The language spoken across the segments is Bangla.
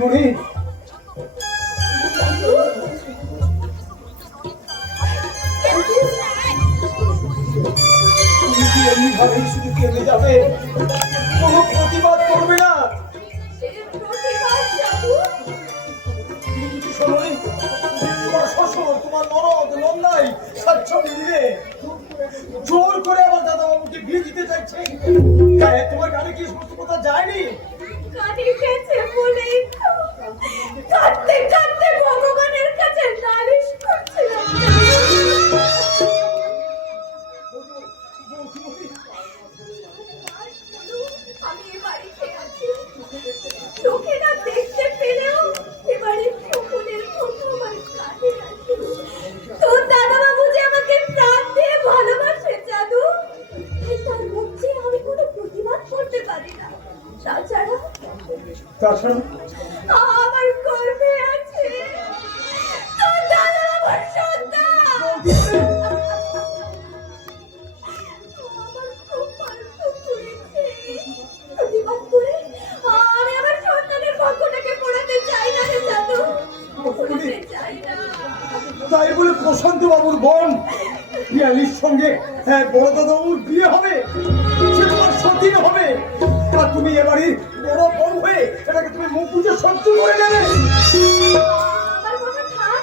মণিমণি তুমি কি এমনিভাবেই শুধু কেঁদে যাবে, কোনো প্রতিবাদ করবে না? শোনোনি, তোমার শ্বশুর, তোমার ননদ, নন্দাই স্বাচ্ছন্দ্য মিলে জোর করে আমার দাদাবাবুকে বিয়ে দিতে চাইছে। তোমার কানে কি সমস্ত কথা যায়নি? কানে গেছে বলেই কাঁদতে কাঁদতে ভগবানের কাছে নালিশ করছিলাম। আমি এ বাড়িতে আছি, চোখে না দেখতে পেলেও এবারে সকলের মতো আমার কানে আছে। তোর দাদাবাবু যে আমাকে প্রাণ দিয়ে ভালোবাসে জাদু, তাই তার মুখ চেয়ে আমি কোনো প্রতিবাদ করতে পারি না। তাছাড়া আমার গর্ভে আছে তোর দাদাবাবুর সন্তান। আমার কপাল তো পুড়েছে। প্রতিবাদ করে আমি আমার সন্তানের পক্ষটাকে পোড়াতে চাই না রে জাদু, পোড়াতে চাই না। তাই বলে প্রশান্ত বাবুর বোন পিয়ালির সঙ্গে বড় দাদাবাবুর বিয়ে হবে, সে তোমার সতীন হবে, আর তুমি এবারে বড় বউ হয়ে এটাকে তুমি মুখ বুঝে সহ্য করে নেবে। আমার কথা থাক,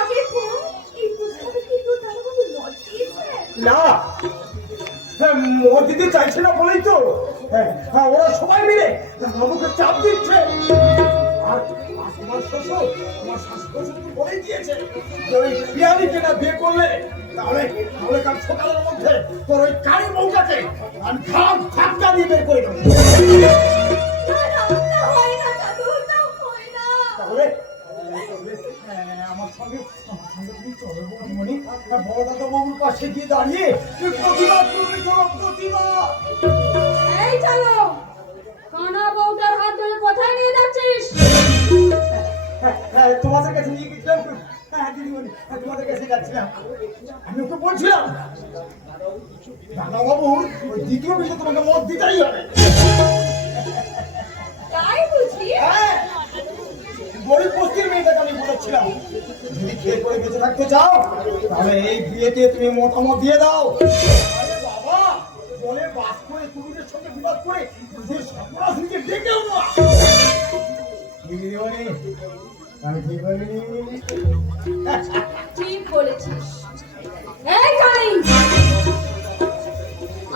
আগে বল, এই প্রস্তাবে কি তোর দাদাবাবু মত দিয়েছে? না, মত দিতে চাইছে না বলেই তো ওরা সবাই মিলে আমাকে চাপ দিচ্ছে। আর তোমার শ্বশুর, তোমার শাশুড়ি তো বলেই দিয়েছে যে ওই পিয়ালিকে না বিয়ে করলে তাহলে কাল সকালের মধ্যে তোর ওই কালী বউটাকে আমি ঘাম ধাক্কা দিয়ে বের করে দেবো। তাহলে আমার সঙ্গে তুমি চলো মণি, বড় দাদা বাবুর পাশে গিয়ে দাঁড়িয়ে তুই প্রতিবাদ করবি। চলো প্রতিবাদ। এই চলো, কানা বউটার হাত ধরে কোথায় নিয়ে যাচ্ছিস? তোমাদের কাছে নিয়ে গেছিলাম। দিদিমণি, তোমাদের কাছে যাচ্ছিলাম। আমি ওকে বলছিলাম দাদা বাবুর ওই দ্বিতীয় বিষয়ে তোমাকে মত দিতেই হবে। তাই বুঝি? গরিব বস্তির মেয়েটাকে আমি বলেছিলাম যদি খেয়ে করে বেঁচে থাকতে চাও তাহলে এই বিয়েতে তুমি মতামত দিয়ে দাও। আরে বাবা, জলে বাস করে তুমিদের সঙ্গে বিবাদ করে নিজের সন্ত্রাসীকে ডেকেও না। আমি ঠিক বলিনি? ঠিক বলেছিস। এই কালী,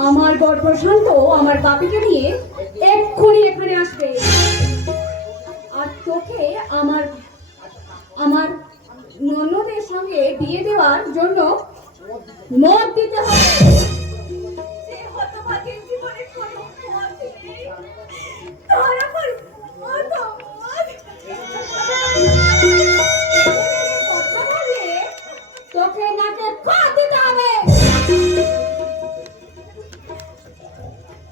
আমার বর প্রশান্ত আমার বাপিকে নিয়ে এক্ষুনি এখানে আসবে, আর তোকে আমার আমার ননদের সঙ্গে বিয়ে দেওয়ার জন্য মত দিতে হবে। যে হতভাগীর জীবনে কোনো মত নেই, তার আমার মতামত। কথা বলে তোকে নাকে খড় দিতে হবে।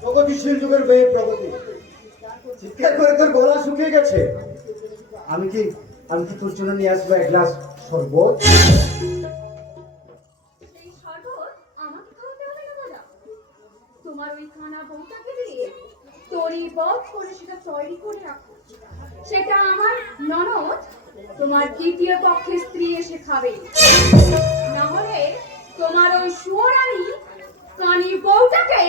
প্রগতিশীল যুগের মেয়ে প্রগতি, চিৎকার করে তোর গলা শুকিয়ে গেছে। আমি কি তোর জন্য নিয়ে আসবো এক গ্লাস শরবত? সেই শরবত আমাকে খাওয়াতে হবে না দাদা, তোমার ওই খানা বউটাকে দিয়ে তরি বধ করে সেটা তৈরি করে রাখো। সেটা আমার ননদ, তোমার দ্বিতীয় পক্ষের স্ত্রী এসে খাবে। না হলে তোমার ওই সুয়রানী কানি বউটাকে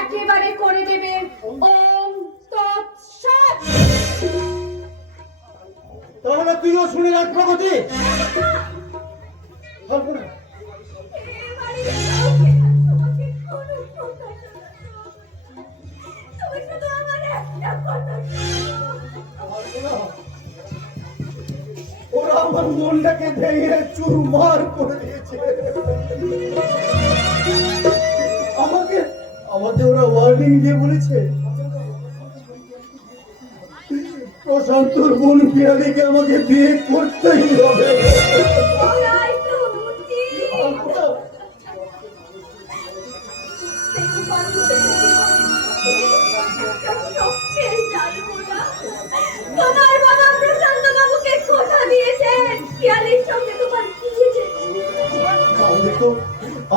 একেবারে করে দেবে ওম তৎসৎ। তাহলে তুইও শুনে রাখ প্রগতি। ওরা আমার মনটাকে ভেঙে চুরমার করে দিয়েছে। আমাকে ওরা ওয়ার্নিং দিয়ে বলেছে প্রশান্তর বোন পিয়ালিকে আমাকে বিয়ে করতেই হবে। তোমার বাবা প্রশান্ত বাবুকে কথা দিয়েছেন পিয়ালির সঙ্গে তোমার বিয়ে দেবে।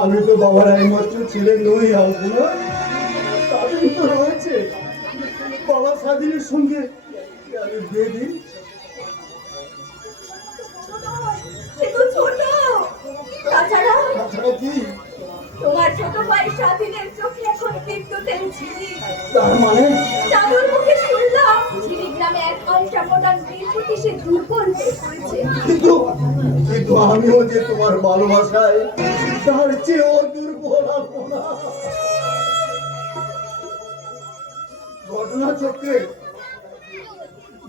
আমি তো বাবার একমাত্র ছেলে নই, আসবো না। তো রয়েছে বাবা স্বাধীনের সঙ্গে আমি বিয়ে দিই। সে তো ছোট। তাছাড়া তাছাড়া কি? তোমার ছোট ভাই স্বাধীনের চোখে এখন বিদ্যুতের ঝিলি। তার মানে চাদর মুখে শুনলাম ঝিলি গ্রামে এক আলট্রা মডার্ন বিদ্যুৎ সে দুর্বল হয়ে পড়েছে। কিন্তু কিন্তু আমিও যে তোমার ভালোবাসায় তার চেয়েও দুর্বল হবো না।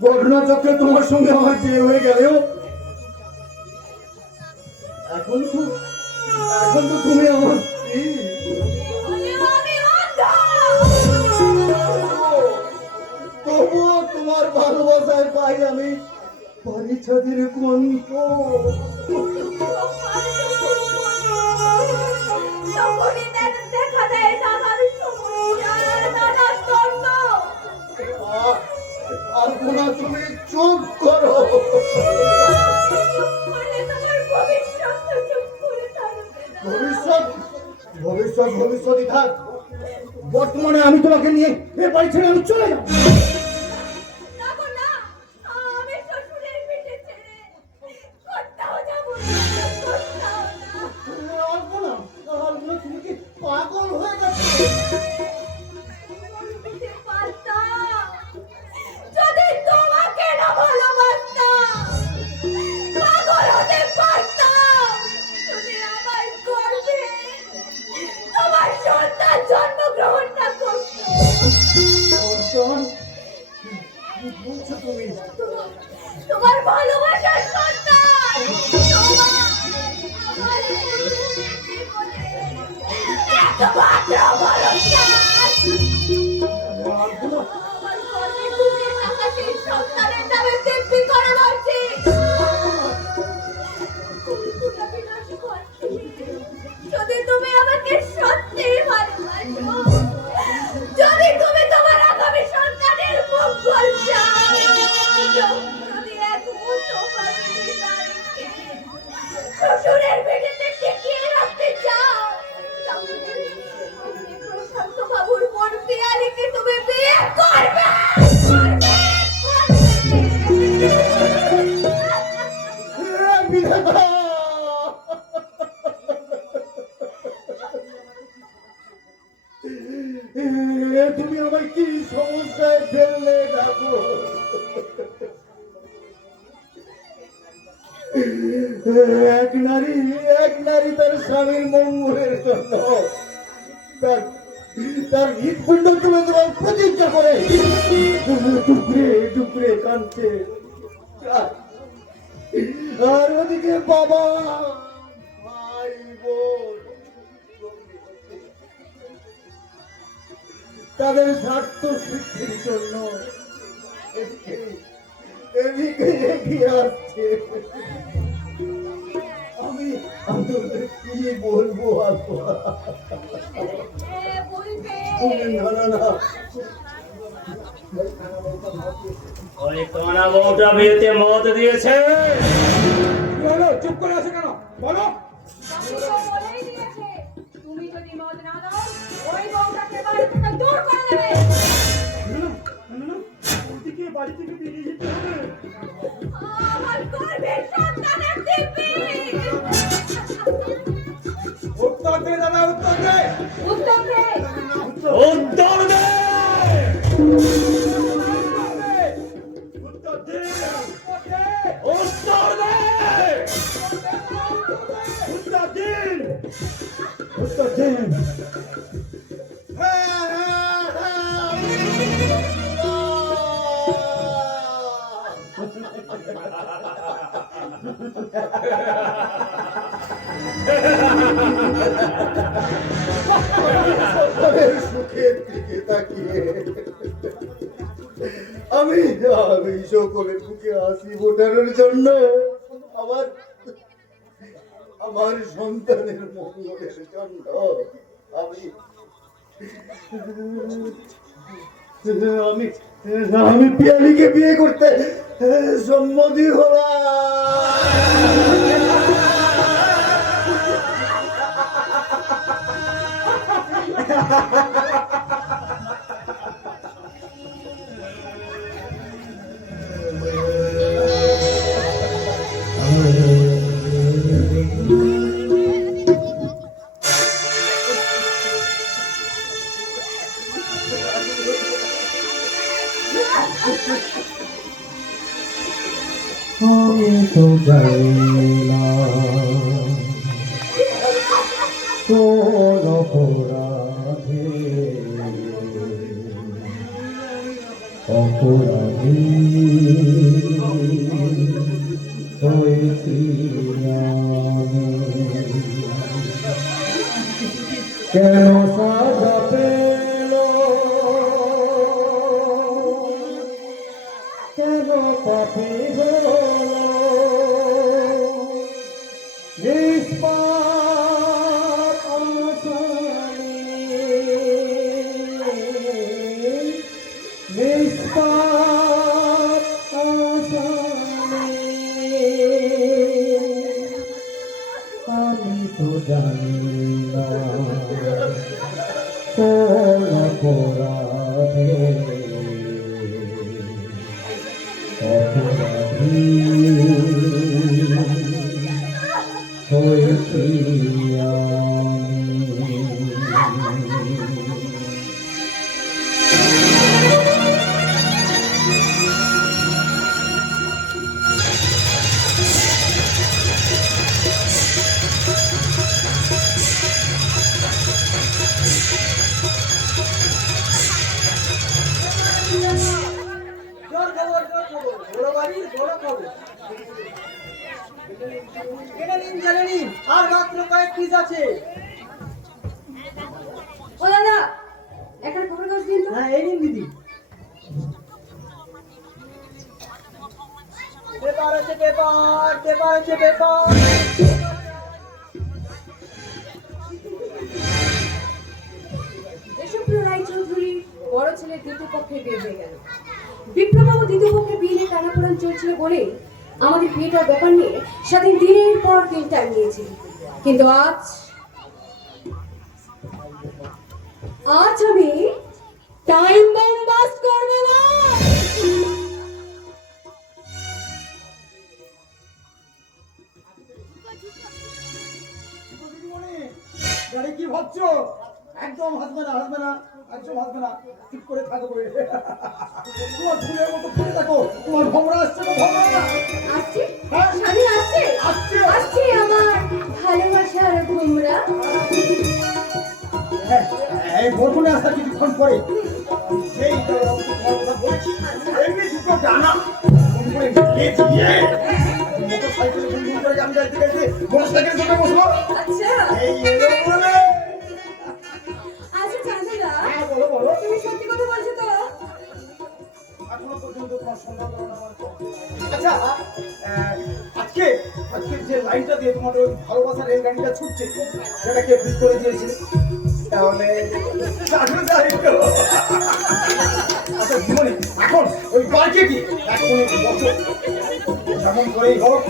ঘটনাচক্রে তোমার সঙ্গে আমার বিয়ে হয়ে গেলেও এখন তো তুমি আমার স্ত্রী। আমি অন্ধ। তবুও তোমার ভালোবাসায় পাই আমি পরিচ্ছদের গন্ধ। তখনই দেখা দেয় নানার সমস্যা, নানা দ্বন্দ্ব। আর না তুমি চুপ করো। মানে তোমার ভবিষ্যৎ তো চুপ করে থাকবে না। ভবিষ্যৎই থাক। বর্তমানে আমি তোমাকে নিয়ে এ বাড়ি ছেড়ে আমি চলে যাব। না গো না, আমি শ্বশুরের পিঠে ছেড়ে কোথাও যাব না, কোথাও না। আলপনা, তুমি কি পাগল হয়ে গেছো? দিতে পারতাম, যদি তোমাকে না ভালোবাসতাম, পাগল হতে পারতাম, যদি আমার গর্ভে তোমার সন্তান জন্মগ্রহণ না করতো। সন্তান? কি বলছো তুমি? তোমার ভালোবাসার সন্তান, আমার জীবনে একমাত্র ভরসা। আলপনা, আমার গর্ভে ঘুমিয়ে থাকা সেই সন্তানের নামে দিব্যি করে বলছি, যদি তুমি আমাকে সত্যি ভালোবাসো, যদি তুমি তোমার আগামী সন্তানের মঙ্গল চাও, যদি এক মুহূর্ত পাশে দাঁড়িয়ে শ্বশুরের পেটেতে টিকিয়ে রাখতে চাও, তাহলে প্রশান্ত বাবুর মন পিয়ালিকে তুমি বিয়ে করবে, করবে, করবে। বিধাতা! তুমি আমায় কি সমস্যায় ফেললে ডাকো? এক নারী তার স্বামীর মঙ্গলের জন্য তার হৃৎপিণ্ড তুলে দেওয়ার প্রতিজ্ঞা করে টুকরে কাঁদছে। আর ওদিকে বাবা, ভাই, বোন তাদের স্বার্থ সিদ্ধির জন্য এদিকে এগিয়ে আসছে। আমি ওদের কি বলবো? বলবে না ওই কানা বউটা বিয়েতে মত দিয়েছে। বলো, চুপ করে আছে কেন? বলো। বলেই দিয়েছে, তুমি যদি মদ না দাও, ওই বউটাকে বাড়ি থেকে দূর করে দেবে। ওদিকে বাড়ি থেকে বেরিয়ে যেতে হবে। আমার গর্ভের সন্তানের দিব্যি। উত্তর দে দাদা, উত্তর দে। উত্তর দে। উত্তর দে। উত্তর দে। উত্তর দে। উত্তর দিন। উত্তর দিন। সুখের দিকে তাকিয়ে আমি সকলের বুকে হাসি ফোটানোর জন্য আমার সন্তানের মঙ্গলের জন্য আমি পিয়ালিকে বিয়ে করতে সম্মতি হলাম। আমি তো জানি না কোন অপরাধে অপরাধী হয়েছি আমি। কেন সাজা পেল, কেন পাপি হল, নিষ্পাপ আসামি, নিষ্পাপ আসামি। আমি তো জানি না কোন অপরাধে অপরাধী হয়েছি আমি। জোর খবর, জোর খবর। বড় বাড়ি, বড় খবর। কেটে নিন, জেনে নিন। আর মাত্র কয়েক পিস আছে। ও দাদা, একটা খবর কাগজ দিন তো। হ্যাঁ, এই নিন দিদি। পেপার আছে, পেপার, পেপার আছে, পেপার। দেশপ্রিয় রায়চৌধুরী বড় ছেলে দ্বিতীয় পক্ষে বিয়ে হয়ে গেল। বিপ্লববাবু দ্বিতীয় পক্ষে বিয়ে নিয়ে টানাপোড়েন চলছিল বলে আমাদের বিয়েটার ব্যাপার নিয়ে সেদিন দিনের পর দিন টাইম নিয়েছি। কিন্তু আজ আমি টাইম বম বাস্ট করবো না। গাড়ি কি ভাবছো? একদম হাসবে না, হাসবে না, একদম হাসবে না। চুপ করে থাকো বলে। তোমার ফুলের মতো ফুলে থাকো। তোমার ভমরা আসছে না, ভমরা আসছে হ্যাঁ? স্বামী আসছে আসছে। আসছে আমার ভালোবাসার ভোমরা। হ্যাঁ, এই বরগুনে আসা কিছুক্ষণ পরে সেই এমনি দুটো ডানা ফোন করে নিয়ে দিয়ে মোটরসাইকেলে ফোন করে আমি যাইতে গেছি, মোটরসাইকেলে চলে বসলো। আচ্ছা এই এলো বলে। আচ্ছা চাঁদুদা, হ্যাঁ, বলো বলো। তুমি সত্যি কথা বলছো তো? এখনো পর্যন্ত তোমার সন্দেহ করো না আমার উপর। আচ্ছা, আজকে আজকে যে লাইনটা দিয়ে তোমাদের ওই ভালোবাসার এই লাইনটা ছুটছে সেটাকে ফিট করে দিয়েছিল, তাহলে আচ্ছা জীবনে এখন ওই বাড়িকে কি এখন বছর যেমন করেই হোক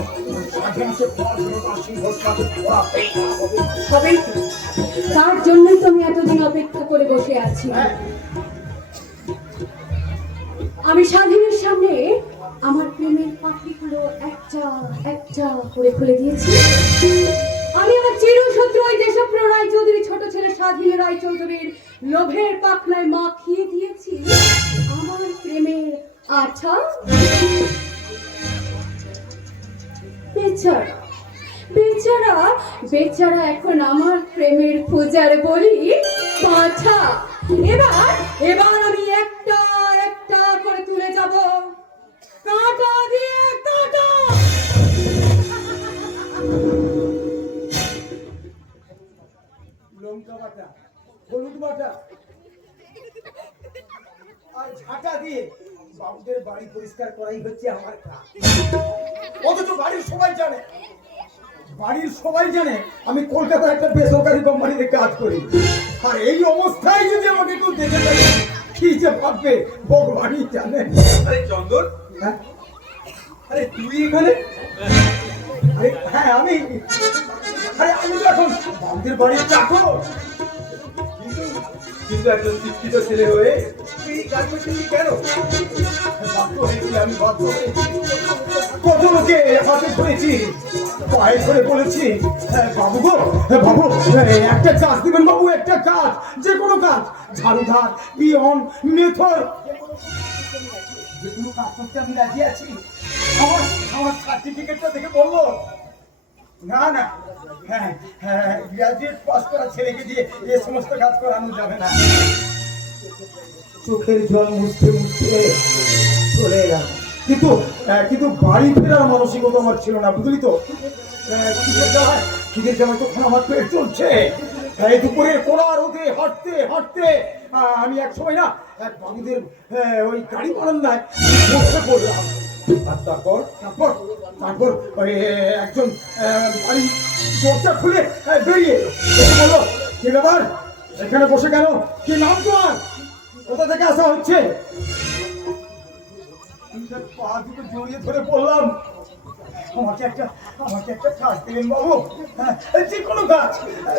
স্বাধীনকে হবেই তো, তার জন্যই তো আমি এতদিন অপেক্ষা করে বসে আছি। আমি স্বাধীনের সামনে আমার প্রেমের পাখিগুলো একটা একটা করে খুলে দিয়েছি। আমি আমার চিরশত্রু ওই দেশপ্রিয় রায়চৌধুরী ছোট ছেলে স্বাধীন রায়চৌধুরীর লোভের পাখনায় মাখিয়ে দিয়েছি আমার প্রেমের আঠা। বেচারা বেচারা বেচারা এখন আমার প্রেমের পূজার বলি পাঠা। এবার এবার আমি একটা একটা করে তুলে যাব কাঁটা দিয়ে কাঁটা। লঙ্কা বাটা, হলুদ বাটা আর ঝাঁটা দিয়ে বাবুদের বাড়ি পরিষ্কার করাই হচ্ছে আমার কাজ। অথচ বাড়ির সবাই জানে, বাড়ির সবাই জানে আমি কলকাতার একটা বেসরকারি কোম্পানিতে কাজ করি। আর এই অবস্থায় যদি আমাকে কেউ দেখে থাকে কি যে ভাববে ভগবানই জানে। আরে চন্দন, হ্যাঁ? আরে তুই এখানে? আরে হ্যাঁ আমি, আরে আমি তো এখন বাবুদের বাড়ির চাকর। কিন্তু একজন শিক্ষিত ছেলে হয়ে তুই এই কাজ করছিস কেন? বাধ্য হয়েছি, আমি বাধ্য হয়েছি। কত লোকে হাতে ধরেছি, পায়ে ধরে বলেছি বাবু গো, বাবু একটা কাজ দিবেন বাবু, একটা কাজ, যে কোনো কাজ, ঝাড়ুধার, পিয়ন, মেথর, যে কোনো কাজ করতে আমি রাজি আছি। আমার আমার সার্টিফিকেটটা দেখে বললো না না, হ্যাঁ হ্যাঁ, গ্রাজুয়েট পাস করা ছেলেকে দিয়ে এই সমস্ত কাজ করানো যাবে না। চোখের জল মুছতে মুছতে চলে এলাম, কিন্তু কিন্তু বাড়ি ফেরার মানসিকতা আমার ছিল না, বুঝলি তো। খিদের জামায় তখন আমার পেট চলছে। এই দুপুরের কোনার হতে হাঁটতে হাঁটতে আমি এক সময় না এক বাবুদের ওই গাড়ি বারান্দায় বসে পড়লাম। আর তারপর তারপর তারপর ওই একজন বাড়ি দরজা খুলে বেরিয়ে এলো। এসে বললো, কি ব্যাপার, এখানে বসে কেন, কি নাম তোমার, কোথা থেকে আসা হচ্ছে? পা দুটো জড়িয়ে ধরে বললাম, আমাকে একটা কাজ দিলেন বাবু, যে কোনো কাজ,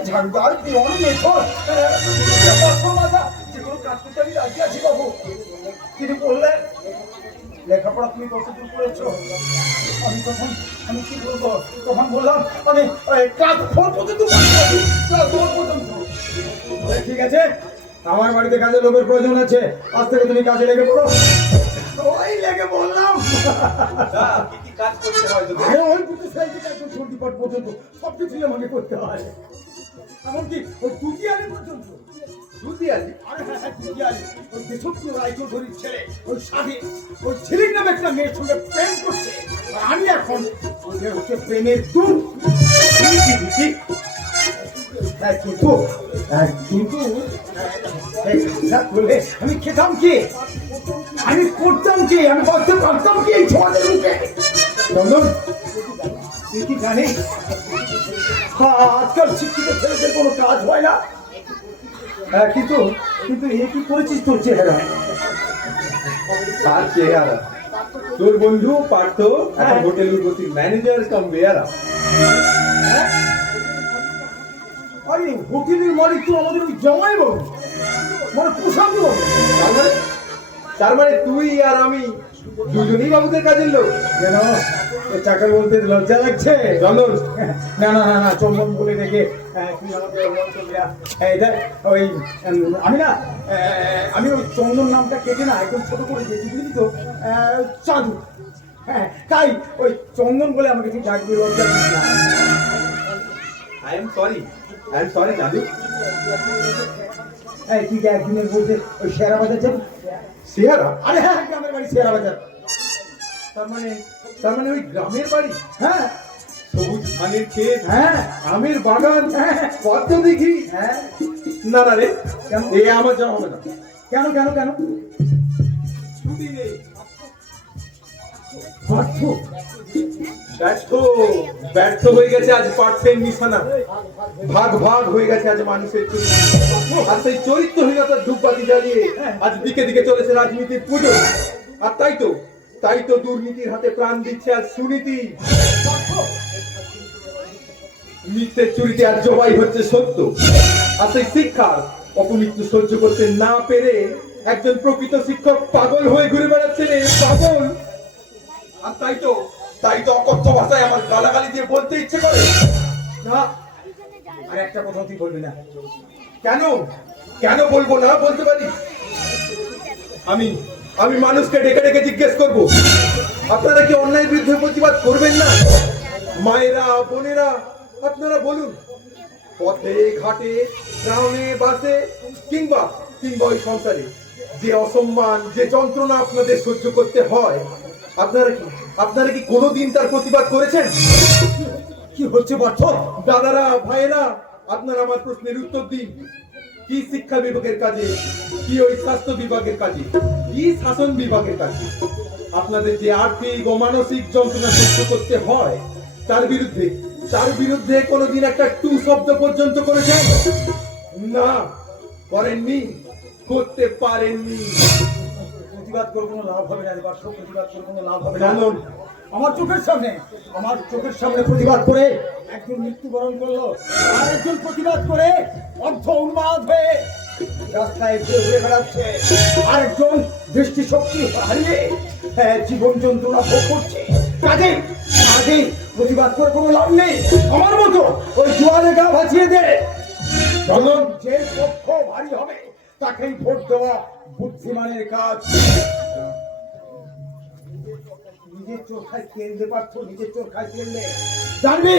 ঝাড়ুদার, পিয়ন, মেথর, যে কোনো কাজ করতে আমি রাজি আছি বাবু। তিনি বললেন, লেখাপড়া তুমি কতদূর করেছো? আমি কি বলবো, তখন বললাম আমি ক্লাস 4 পর্যন্ত, ক্লাস 4 পর্যন্ত। ঠিক আছে, আমার বাড়িতে কাজের লোকের প্রয়োজন আছে, আজ থেকে তুমি কাজে লেগে পড়ো। ওই লেগে বললাম, কি কি কাজ করতে হয় তোকে? আরে ওই দুটো সাইজ থেকে একদম সর্দিপাট পর্যন্ত সব কিছুই আমাকে করতে হয়, এমনকি ওই দুটিয়ালি পর্যন্ত। দুধিয়ালি? আরে হ্যাঁ হ্যাঁ, দুটিয়ালি। ওই দেশপ্রিয় রায়চৌধুরীর ছেলে ওই স্বাধীন ওই ছেলের নামে একটা মেয়ের সঙ্গে প্রেম করছে, আর আমি এখন ওদের হচ্ছে প্রেমের দূত। হ্যাঁ, কিন্তু কিন্তু এই কাজটা করলে আমি খেতাম কি, আমি করতাম কি, আমি বাঁচতে পারতাম কি এই সমাজের মুখে? চন্দন, তুই কি জানিস আজকাল শিক্ষিত ছেলেদের কোনো কাজ হয় না? কিন্তু কিন্তু এ কি করেছিস তোর চেহারা? তার চেহারা? তোর বন্ধু পার্থ এখন হোটেল উর্বশীর ম্যানেজার কাম বেয়ারা। আরে হোটেলের মালিক তো আমাদের ওই জামাই বাবু, মানে প্রশান্ত বাবু। তার মানে তুই আর আমি দুজনেই বাবুদের কাজের লোক? কেন, চাকর বলতে লজ্জা লাগছে? চন্দন, না না না না, চন্দন বলে রেখে তুই আমাকে দেখ ওই আমি না আমি ওই চন্দন নামটা কেটে না একদম ছোট করে দিয়েছি, বুঝলি তো, চাঁদু। হ্যাঁ, তাই ওই চন্দন বলে আমাকে তুই ডাকবি, লজ্জা দিস না। আই এম সরি দাদু। ঠিক একদিনের মধ্যে ওই শেয়ারা বাজার যাবি? চেহারা? আরে হ্যাঁ, গ্রামের বাড়ি শেয়ারা বাজার। তার মানে ওই গ্রামের বাড়ি, হ্যাঁ সবুজ ধানের ক্ষেত, হ্যাঁ, আমের বাগান, কত দেখি। হ্যাঁ। না না রে, কেন? এ আমার যাওয়া হবে না। কেন কেন কেন? ছুটি নেই। পার্থ, ব্যর্থ হয়ে গেছে আজ পার্থের নিশানা, ভাগ ভাগ হয়ে গেছে আজ মানুষের চরিত্র, আর সেই চরিত্রহীনতার ধূপবাতি জ্বালিয়ে আজ দিকে দিকে চলেছে রাজনীতির পুজো। আর তাই তো দুর্নীতির হাতে প্রাণ দিচ্ছে আজ সুনীতি। মিথ্যের চুরিতে আর জবাই হচ্ছে সত্য। আর সেই শিক্ষার অপমৃত্যু সহ্য করতে না পেরে একজন প্রকৃত শিক্ষক পাগল হয়ে ঘুরে বেড়াচ্ছে রে, পাগল। আর তাই তো অকথ্য ভাষায় আমার গালাগালি দিয়ে বলতে ইচ্ছে করে না, আর একটা কথা তুই বলবি না। কেন বলবো না, বলতে পারি। আমি মানুষকে ডেকে ডেকে জিজ্ঞেস করব, আপনারা কি অন্যায়ের বিরুদ্ধে প্রতিবাদ করবেন না? মায়েরা, বোনেরা, আপনারা বলুন, পথে ঘাটে, গ্রামে, বাসে, কিংবা ওই সংসারে যে অসম্মান, যে যন্ত্রণা আপনাদের সহ্য করতে হয়, আপনারা কি কোনোদিন তার প্রতিবাদ করেছেন? কি হচ্ছে পার্থ? দাদারা, ভাইয়েরা, আপনারা আমার প্রশ্নের উত্তর দিন। কি শিক্ষা বিভাগের কাজে, কি ওই স্বাস্থ্য বিভাগের কাজে, কি শাসন বিভাগের কাজে আপনাদের যে আর্থিক ও মানসিক যন্ত্রণা সহ্য করতে হয়, তার বিরুদ্ধে কোনোদিন একটা টু শব্দ পর্যন্ত করেছেন? না, করেননি, করতে পারেননি। প্রতিবাদ করে কোনো লাভ হবে না রে পার্থ, প্রতিবাদ করে কোনো লাভ হবে না। জানুন, আমার চোখের সামনে প্রতিবাদ করে একজন মৃত্যুবরণ করলো, আর একজন প্রতিবাদ করে অর্থ উন্মাদ হয়ে রাস্তায় ঘুরে বেড়াচ্ছে, আর একজন দৃষ্টিশক্তি হারিয়ে জীবন যন্ত্রণা ভোগ করছে। কাজেই প্রতিবাদ করে কোনো লাভ নেই। আমার মতো ওই জোয়ারে গা ভাসিয়ে দে। চলুন, যে পক্ষ ভারী হবে তাকেই ভোট দেওয়া বুদ্ধিমানের কাজ। নিজের চোখায় কেন্দ্রে পারত, নিজের চোখায় কেন্দ্রে জানবি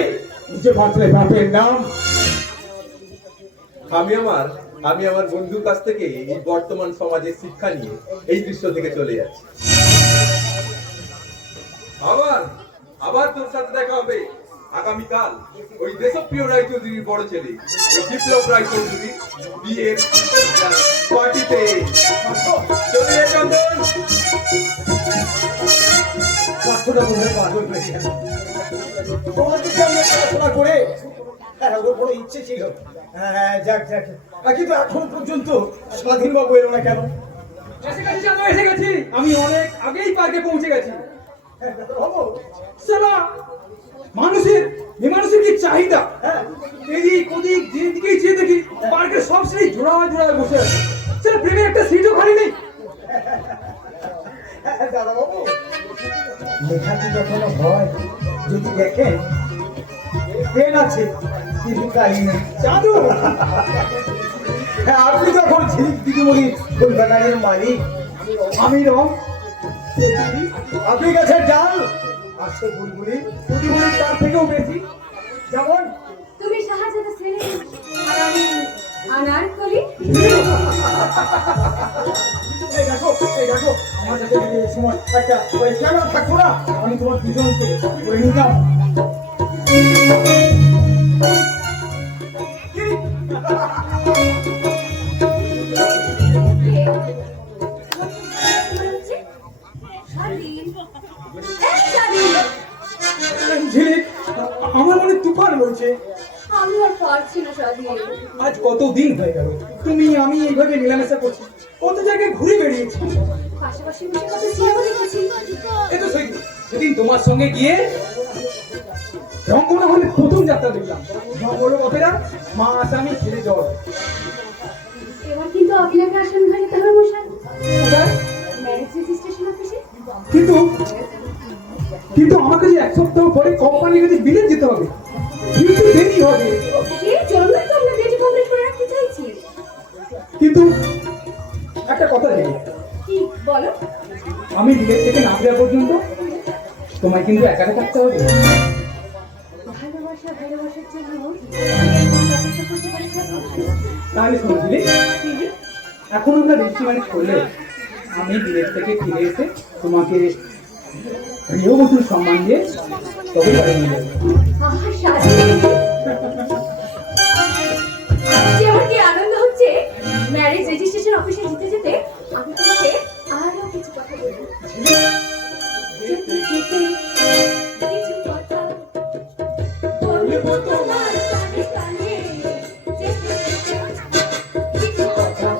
নিজে বাঁচলে বাপের নাম। আমি আমার বন্ধুর কাছ থেকে এই বর্তমান সমাজের শিক্ষা নিয়ে এই দৃশ্য থেকে চলে যাচ্ছি। আবার তোর সাথে দেখা হবে আগামীকাল ওই দেশপ্রিয় রায়চৌধুরীর বড় ছেলে ওই বিপ্লব রায়চৌধুরীর বিয়ের পার্টিতে। চলে যা চন্দন। পাঁচশোটা মনে পাগল হয়ে গেল। তোমার দিকে আমরা পড়াশোনা করে ওর বড় ইচ্ছে ছিল। যাক যাক, কিন্তু এখন পর্যন্ত স্বাধীনবাবু এলো না কেন? এসে গেছি আমি অনেক আগেই পার্কে পৌঁছে গেছি। সালা মানুষের কি চাহিদা, এদিক ওদিক যেদিকেই চেয়ে দেখি পার্কের সব শ্রেণী জোড়ায় জোড়ায় বসে আছে। সেটা প্রেমের একটা সিটও খালি নেই। দাদা বাবু, লেখাটি যখন হয় যদি দেখেন পেন আছে কিন্তু কাহিনী জাদু। আপনি যখন ঝিলিক দিদিমণি কলকাতার মালিক, আমি রং আপনি গেছেন ডাল, আর সে বুলবুলি দিদিমণির তার থেকেও বেশি। যেমন তুমি শাহজাদা ছেলে আর আমি আনারকলি। এই দেখো আমার কাছে এই সময় একটা ওই ক্যামেরা থাকতো না, আমি তোমার দুজনকে করে নিতাম। ঝিলিক, আমার মনে তুফান রয়েছে। আমি আর পারছি না স্বাধীন। আজ কতদিন হয়ে গেল তুমি আমি এইভাবে মেলামেশা করছি, কত জায়গায় ঘুরে বেরিয়েছি। পাশাপাশি বসে কত সিনেমা দেখেছি। এ তো সেদিন তোমার সঙ্গে গিয়ে রঙ্গনা হলে প্রথম যাত্রা দেখলাম। জঙ্গল অপেরা, মা আসামি ছেলে জ্বর। এবার কিন্তু আপনাকে আসন ঘরে তাহলে মশাই কোথায়? ম্যারেজ রেজিস্ট্রেশন অফিসে। কিন্তু আমাকে যে এক সপ্তাহ পরে কোম্পানির কাছে বিলেত যেতে হবে, কিন্তু দেরি হবে। সেই জন্যই তো আমরা ডেট কমপ্লিট করে রাখতে চাইছি। কিন্তু একটা কথা জানি, কি বলো? আমি বিলেত থেকে না ফেরা পর্যন্ত তোমায় কিন্তু একাকে থাকতে হবে। ভালোবাসার জন্য অপেক্ষা করতে পারি স্বাধীন। তাহলে শুনছিলি, এখন আমরা রেজিস্ট্রি ম্যানেজ করলে আমি বিলেত থেকে ফিরে এসে তোমাকে গৃহবধূর সম্মান দিয়ে তবে বাড়ি নিয়ে যাবো। আহা স্বাধীন, আজকে আমার কি আনন্দ হচ্ছে। ম্যারেজ রেজিস্ট্রেশন অফিসে যেতে যেতে আমি তোমাকে আরো কিছু কথা বলবো। যেতে যেতে কিছু কথা বলবো তোমার কানে কানে। যেতে যেতে কিছু কথা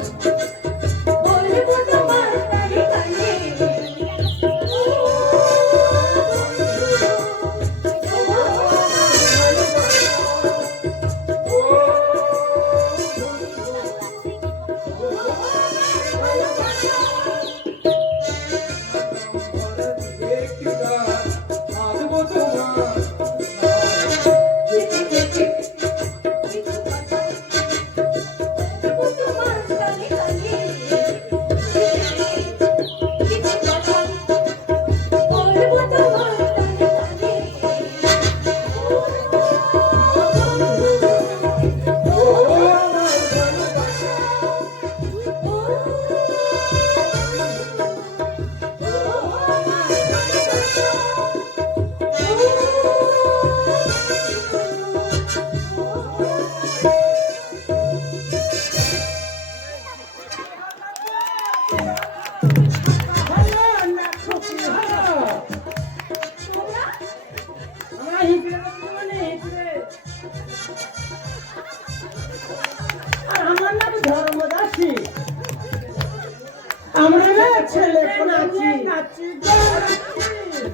বলবো তোমার কানে কানে। আমার নাম ধর্মদাসী। আমরা না ছেলে নাচি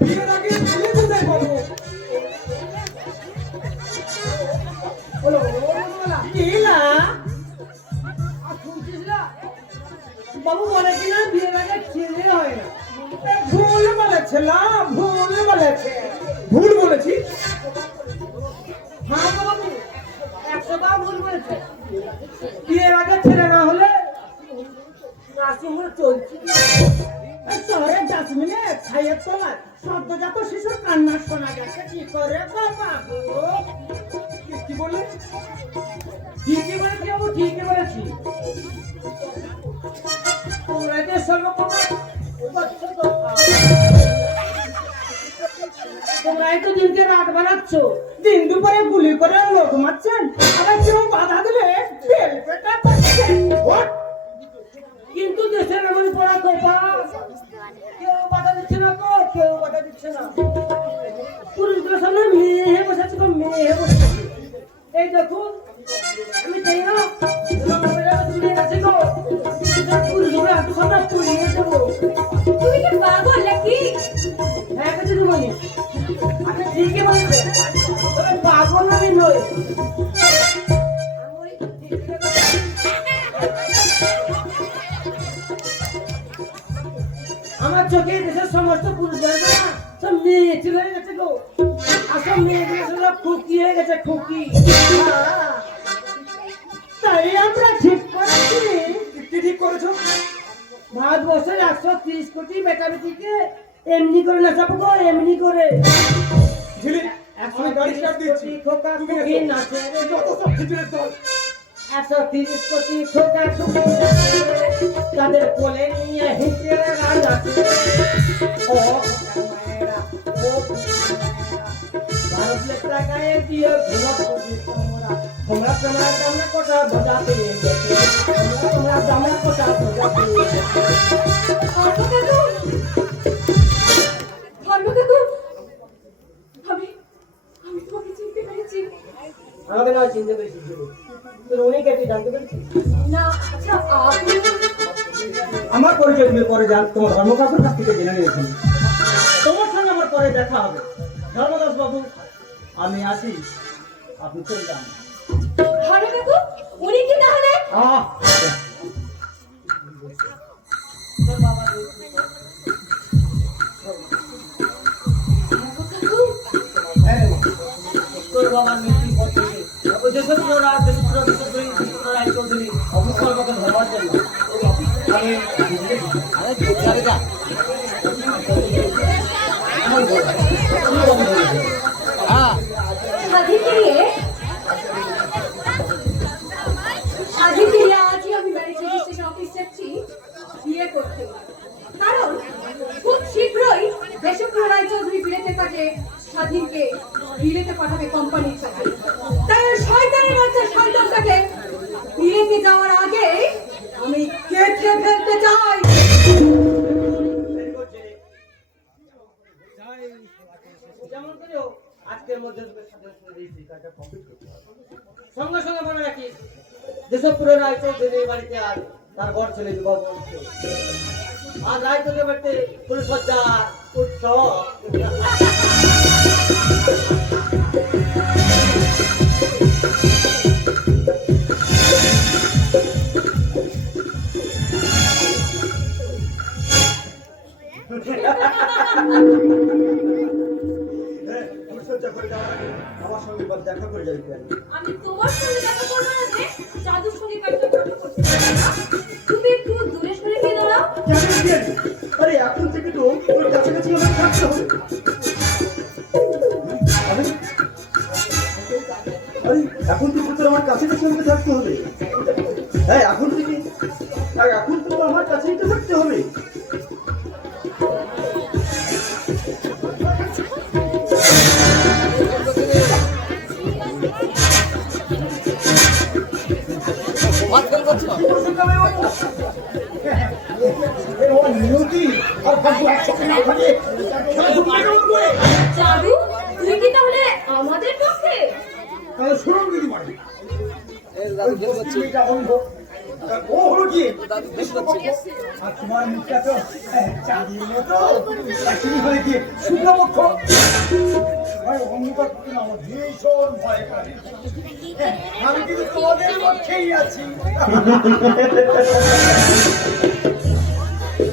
বিয়ের আগে ছেলে কোথায় পাবো? বাবু বলে কিনা বিয়ের আগে ছেলে হয় না। ভুল বলেছিলাম, ভুল বলেছে। ভুল বলেছি? হ্যাঁ গো বাবু, 100 বার ভুল বলেছে। বিয়ের আগে ছেলে না হলে নার্সিংহোমে চলছে। শহরের মিনিট ছাইয়ের তলায় সদ্যজাত শিশুর কান্না শোনা গেছে। কি করে গো বাবু? কি বললে? ঠিকই বলেছি বাবু, ঠিকই বলেছি। তোমরা যে সর্বপ্রথম করছো তো। তোমরা তো দিনকে রাত বানাচ্ছ, দিন দুপুরে গুলি করে লোক মারছেন, আবার কেউ বাধা দিলে তেল পেটা করছেন। কিন্তু দেশের এমন পড়া কোপা, কেউ বাধা দিচ্ছে না তো, কেউ বাধা দিচ্ছে না। পুরুষগুলোর সামনে মেয়ে বসেছে তো, মেয়ে বসেছে। এই দেখুন, আমি চাই না পুরুষগুলো এত সামনে পুড়িয়ে দেবো। তুমি কি পাগল নাকি? হ্যাঁ কিছু দেবনি, আপনি ঠিকই বলছেন, তবে পাগল আমি নই। আমার চোখে দেশের সমস্ত পুরুষ বলবে না সব মেয়ে ছিল হয়ে গেছে গো, আর সব মেয়েগুলো সব খুকি হয়ে গেছে, খুকি। তাই আমরা ঠিক করেছি। কি ঠিক করেছো? ভারতবর্ষের 130 কোটি বেটা বেটিকে এমনি করে নাচাবো গো, এমনি করে। ঝিলি, আমি গাড়ি স্টার্ট দিচ্ছি। খোকা তুমি খুকি এসো। নাচে রে, যত সব খিচুড়ির দল। 130 কোটি খোকা খুকি নাচে, তাদের কোলে নিয়ে হেঁটে গান নাচে। ও মায়েরা, ও ভারতের টাকায় দিয়ে ঘুমত করি তোমরা দামনা কোটা বোঝা পেয়ে গেছে, তোমরা দামনা কোটা বোঝা পেয়ে গেছে। আমি তোমাকে চিনতে পেরেছি। আমাকে না চিনতে পেরেছি, তুমি উনি কে তুই জানতে পেরেছিস? না, আচ্ছা আপনি আমার পরিচয় তুমি পরে জান, তোমার ধর্মকাকুর কাছ থেকে জেনে নিয়েছি। তোমার সঙ্গে আমার পরে দেখা হবে। ধর্মদাস বাবু, আমি আসি, আপনি চলে যান। ভালো কাকু, উনি কি তাহলে? কাকু, তোর বাবার মৃত্যুর পর থেকে ওই দেশপ্রিয়রা চৌধুরী অফিস করার কথা ভাবার জন্য আজই আমি ম্যারেজ রেজিস্ট্রেশন অফিস যাচ্ছি বিয়ে করতে, কারণ খুব শীঘ্রই দেশপ্রিয় রায়চৌধুরী বিলেতের কাজে স্বাধীনকে বিলেতে পাঠাবে কোম্পানির সাথে। তাই ওই শয়তানের বাচ্চা শয়তানটাকে বিলেতে যাওয়ার আগে আমি কেটে ফেলতে চাই। যেমন করে হোক, আজকের মধ্যে সঙ্গে সঙ্গে মনে রাখিস দেশপ্রিয় রায়চৌধুরীর বাড়িতে আর তার বর ছেলে বিবাহ হচ্ছে। আর রায়চৌধুরীর বাড়িতে ফুলসজ্জা উৎসব। ফুলসজ্জা করে যাওয়ার আগে আমার সঙ্গে একবার দেখা করে যাবি কেন? আমি তোমার সঙ্গে দেখা করবো না যে জাদুর সঙ্গে কাজটা দেখা করতে পারি না। তুমি একটু দূরে সরে গিয়ে দাঁড়াও। কেন গিয়ে? আরে এখন থেকে তো তোর কাছাকাছি আমার থাকতে হবে। আরে এখন থেকে তোর আমার কাছাকাছি আমাকে থাকতে হবে। হ্যাঁ এখন থেকে, আর এখন তো আমার কাছেই তো থাকতে হবে। জাদু, তুমি কি তাহলে আমাদের পক্ষে? তাহলে শুনুন দিদি বাড়ি। ও হলো কি? আর তোমার মুখটা তো চাঁদির মতো, চাকরি হয়ে গিয়ে শুক্লপক্ষ। ভাই অন্ধকার করতে না আমার ভীষণ ভয় করে। আমি কিন্তু তোমাদের পক্ষেই আছি।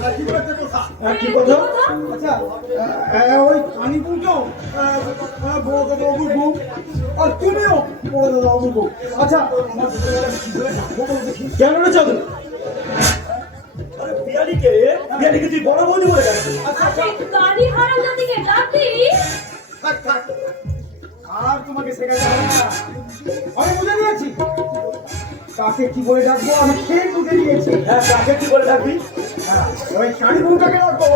আর কি বলতে কথা? কি কথা? আচ্ছা, ওই কানিপুরটাও বড় দাদা বাবুর বউ, আর তুমিও বড় দাদা বাবুর বউ। আচ্ছা, আমার ছেলেরা কি করে ডাকবো বলো দেখি? কেন রে চাঁদু? আরে বিয়ারিকে বিয়াটিকে তুই বড় বৌদি বলে যাচ্ছিস। আচ্ছা একটু গাড়ি হারানোর দিকে ডাকি। থাক থাক, আর তোমাকে শেখাতে হবে না, আমি বুঝে নিয়েছি কাকে কি বলে ডাকবো, আমি ঠিক বুঝে নিয়েছি। হ্যাঁ, কাকে কি বলে ডাকবি? হ্যাঁ, ওই কালী বউটাকে ডাকবো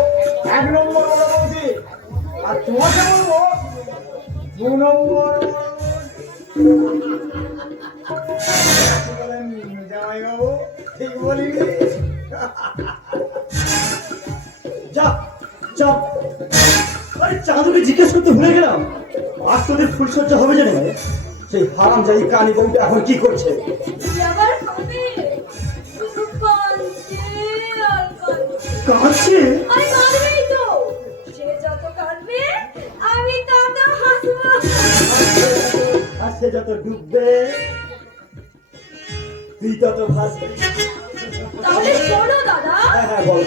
1 নম্বর বড় বৌদি, আর তোমাকে বলবো 2 নম্বর জামাই বাবু। ঠিক বলিনি? যা যা, আরে চাঁদুকে জিজ্ঞেস করতে ভুলে গেলাম, আজ তোদের ফুলসজ্জা হবে জানে? সেই হারামজাদি কানি বউটা এখন কি করছে? আবার হবে শুধু কাঁদছে আর কাঁদছে। কাঁদছে? আরে কাঁদবেই তো, সে যত কাঁদবে আমি তত হাসবো। আর সে যত ডুববে তুই তত ভাসবে। তাহলে শোনো দাদা, হ্যাঁ হ্যাঁ বল।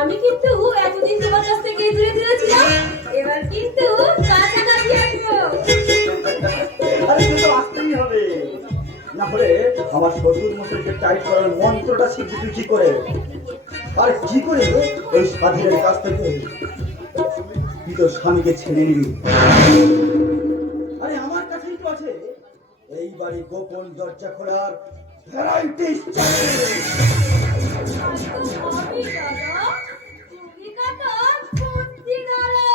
আমি কিন্তু এতদিন তোমার কাছ থেকে দূরে দূরে ছিলাম, এবার কিন্তু কাছাকাছি আসবো। আরে তুই তো আসতেই হবে, না হলে আমার শ্বশুর মশাইকে টাইট করার মন্ত্রটা শিখবি তুই কি করে? আর কি করে ওই স্বাধীনের কাছ থেকে তুই তোর স্বামীকে ছেড়ে নিবি? আরে আমার কাছেই তো আছে এই বাড়ি গোপন দরজা খোলার ভ্যারাইটিস চাকরি। আমি দাদা তুমি কাটা বুদ্ধি গেলে।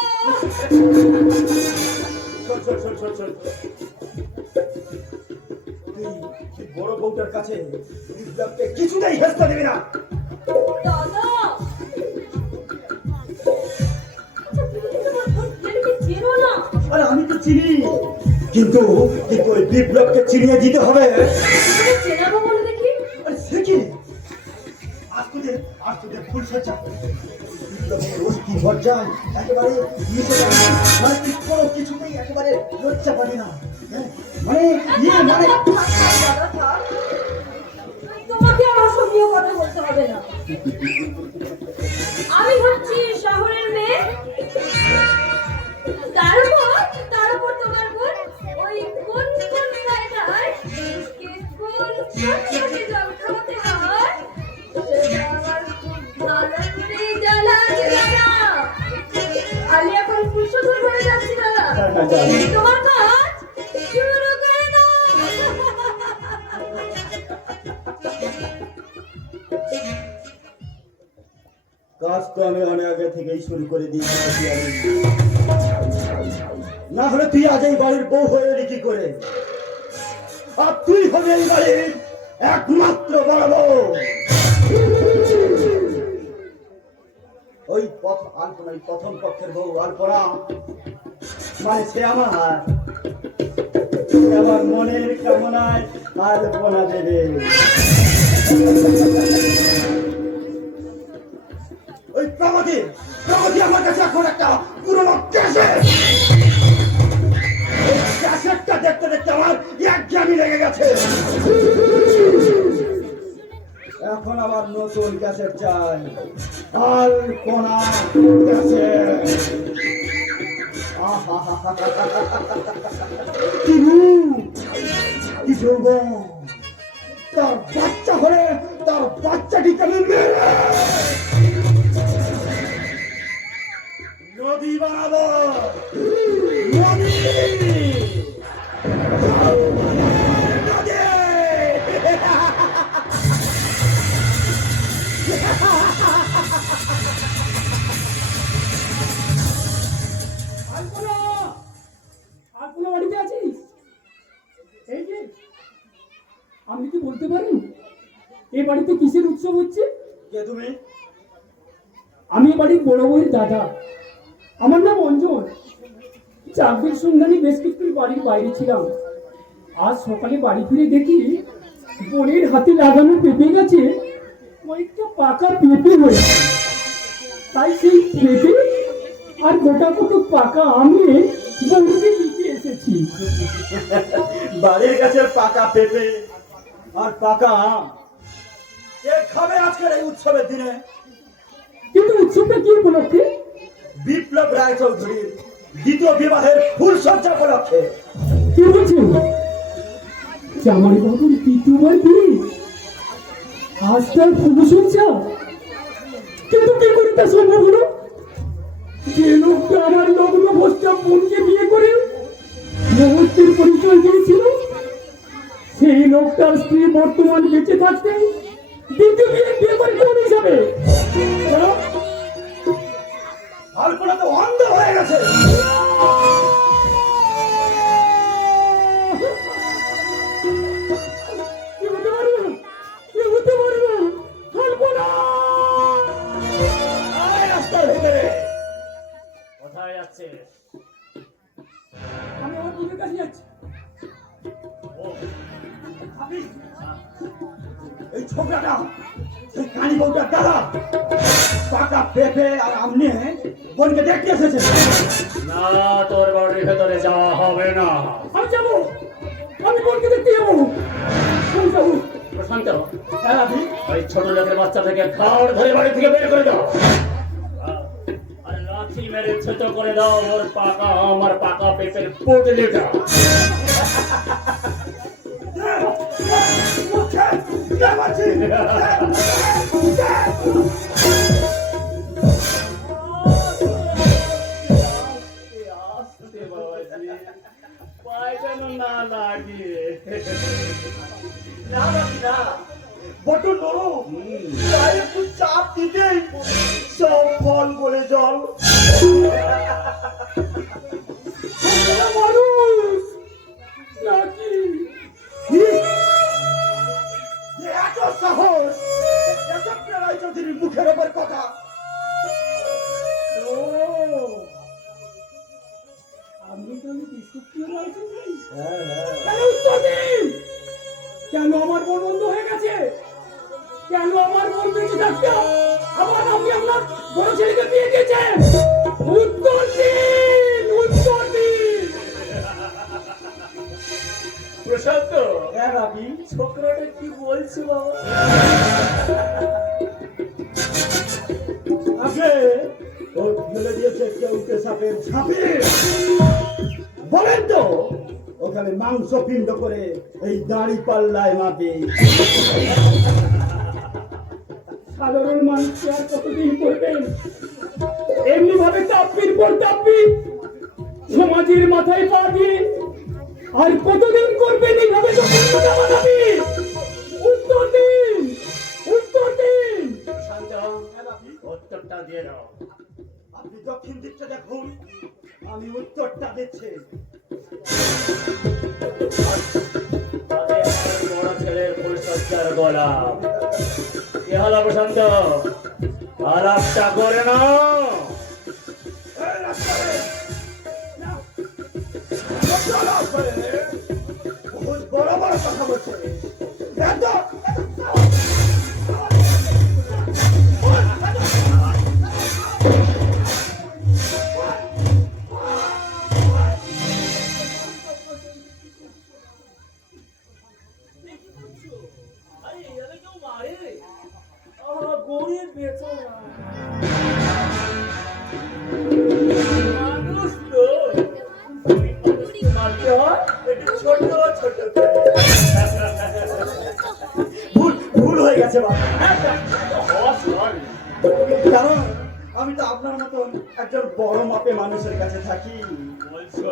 শোন শোন শোন শোন শোন, তুই বড় বউটার কাছে বিপ্লবকে কিছুতেই হেস্তা দিবি না। দাদা তুমি তো আমার ছেলেকে চেনো না। আরে আমি তো চিনি, কিন্তু কিন্তু ওই বিপ্লবকে চিনিয়ে দিতে হবে। তুমি চেনাবো বলে দেখি। আরে সে কি? আজ তোদের ফুল সজ্জা বিপ্লবের অস্থি ভরজায় একেবারে মিশে যাবে। মানে তুই কোনো কিছুতেই একেবারে লজ্জা পাবি না। হ্যাঁ, মানে মানে দাদা থাক, তোমাকে আমার সঙ্গে কথা বলতে হবে না। আমি হচ্ছি শহরের মেয়ে, তার উপর তোমার বোন ওই কোন কোন জায়গায় মানুষকে কোন ছোট্ট জল খাওয়াতে হয় সেটা আমার খুব ভালো করে জানা আছে দাদা। আমি এখন ফুলসজ্জা করে যাচ্ছি দাদা, তোমার কাজ শুরু করে দাও। কাজ তো আমি অনেক আগে থেকেই শুরু করে দিয়েছি, না হলে তুই আজ এই বাড়ির বউ হয়ে এলি কি করে? আর তুই হবে এই বাড়ির একমাত্র বড় বউ। ওই আলপনা, ওই প্রথম পক্ষের বউ আলপনা, মানে সে আমার মনের কামনায় আলপনা দেবে। ওই প্রগতি আমার কাছে এখন একটা পুরনো ক্যাসেট, ওই ক্যাসেটটা দেখতে দেখতে আমার একঘেয়েমি লেগে গেছে। এখন আবার নতুন ক্যাসেট চাই, আলপনা ক্যাসেট। কি যৌবন! তার বাচ্চা হলে তার বাচ্চাটিকে আমি মেরে নদী বানাবো, নদী। আলপনা বাড়িতে আছিস? এই যে আপনি কি বলতে পারেন এই বাড়িতে কিসের উৎসব হচ্ছে? কে তুমি? আমি বাড়ির বড় বউয়ের দাদা, আমার নাম অঞ্জন। চাকরির সন্ধানে বেশ কিছুদিন বাড়ির বাইরে ছিলাম। আজ সকালে বাড়ি ফিরে দেখি বোনের হাতে লাগানো পেঁপে গাছে কয়েকটা পাকা পেঁপে হয়েছে। তাই সেই পেঁপে আর গোটা কত পাকা আমি বউকে দিতে এসেছি। বাড়ির কাছে পাকা পেঁপে আর পাকা আম কে খাবে আজকের এই উৎসবের দিনে? কিন্তু উৎসবটা কি উপলক্ষে? বিপ্লব রায়চৌধুরীর দ্বিতীয় বিবাহের ফুল সজ্জা উপলক্ষে। কি বলছেন? জামাই বাবুর দ্বিতীয়বার বিয়ে, আজ তার ফুল সজ্জা? এটা সম্ভব হলো? যে লোকটা আমার লগ্ন বস্তা বোনকে বিয়ে করে মুহূর্তের পরিচয় দিয়েছিল, সেই লোকটার স্ত্রী বর্তমান বেঁচে থাকতে দ্বিতীয় বিয়ে করে কোন হিসাবে? কল্পনা তো অন্ধ হয়ে গেছে। কি হতে পারবে? কি হতে পারবে? কল্পনা! আয় রাস্তার ভিতরে। কোথায় যাচ্ছিস? আমি আমার বোনের কাছে যাচ্ছি। ও, ভাবি, এই ছোকরাটা সেই কানি বউটার দাদা পাকা পেঁপে আর আমনে বোনকে দেখতে এসেছে। না, তোর বাড়ির ভেতরে যাওয়া হবে না। আমি যাবো, আমি বোনকে দেখতে যাবো। আমি যাবো। প্রশান্ত, হ্যাঁ ভাবি, ওই ছোট লোকের বাচ্চা থেকে খাওয়ার ধরে বাড়ি থেকে বের করে দাও। আর লাঠি মেরে ছোট করে দাও ওর পাকা আমার পাকা পেঁপের পোটলিটা। আস্তে বাবাজি, পায়ে যেন না লাগে। না ভাবি না, বড় নরম, তাই একটু চাপ দিতেই সব ফল বলে জল। মানুষ নাকি? যে এত সাহস, এসব প্রায় চৌধুরীর মুখের ওপর কথা। ও, আপনি তো আমি বিশুদ্ধ রাখছি। কেন উত্তর দিন? কেন আমার বোন বন্ধ হয়ে গেছে? কেন আমার বোন বেঁচে থাকতে আবার আপনি আপনার বড় ছেলেকে বিয়ে দিয়েছেন? উত্তর দিন, উত্তর দিন। প্রশান্ত, হ্যাঁ ভাবি, ছোকরাটা কি বলছে বাবা? আগে ও ফেলে দিয়েছে কেউকে সাপের ঝাঁপে। বলেন তো ওখানে মাংস পিণ্ড করে এই দাড়ি পাল্লায় মাপে। সাধারণ মানুষকে আর কতদিন করবেন এমনি ভাবে তাপ্পির পর তাপ্পি সমাজের মাথায় পা দিয়ে? আর কতদিন করবেন এইভাবে দাবি? উত্তর দিন, উত্তর দিন। প্রশান্ত, উত্তরটা দিয়ে দাও। আপনি দক্ষিণ দিকটা দেখুন, আমি উত্তরটা দিচ্ছি। তাতে আমার বড় ছেলের ফুলসজ্জার গোলাপ। কি হলো প্রশান্ত? আলাপটা করে না। বহুত বড় বড় কথা বলছে। এত গরিব বেচারা মানুষ তো মাত্র একটু ছোট ছোট করে। ভুল হয়ে গেছে বাবা। Oh, sorry. কারণ আমি তো আপনার মতন একজন বড় মাপে মানুষের কাছে থাকি। বলছো?